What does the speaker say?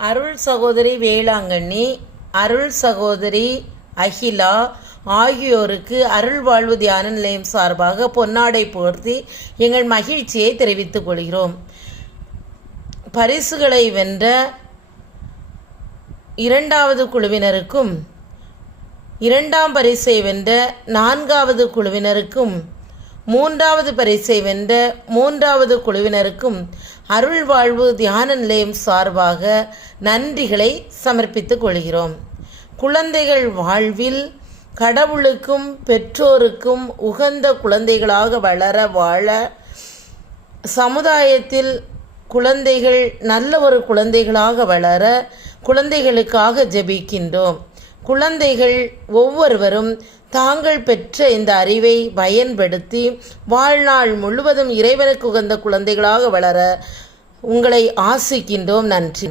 அருள் சகோதரி வேளாங்கண்ணி, அருள் சகோதரி அகிலா ஆகியோருக்கு அருள் வாழ்வு தியான நிலையம் சார்பாக பொன்னாடை போர்த்தி எங்கள் மகிழ்ச்சியை தெரிவித்துக் கொள்கிறோம். பரிசுகளை வென்ற 2வது குழுவினருக்கும் 2ஆம் பரிசை வென்ற 4வது குழுவினருக்கும் 3வது பரிசை வென்ற 3வது குழுவினருக்கும் அருள் வாழ்வு தியான நிலையம் சார்பாக நன்றிகளை சமர்ப்பித்துக் கொள்கிறோம். குழந்தைகள் வாழ்வில் கடவுளுக்கும் பெற்றோருக்கும் உகந்த குழந்தைகளாக வளர வாழ சமுதாயத்தில் குழந்தைகள் நல்ல ஒரு குழந்தைகளாக வளர குழந்தைகளுக்காக ஜெபிக்கின்றோம். குழந்தைகள் ஒவ்வொருவரும் தாங்கள் பெற்ற இந்த அறிவை பயன்படுத்தி வாழ்நாள் முழுவதும் இறைவனுக்கு உகந்த குழந்தைகளாக வளர உங்களை ஆசிக்கின்றோம். நன்றி.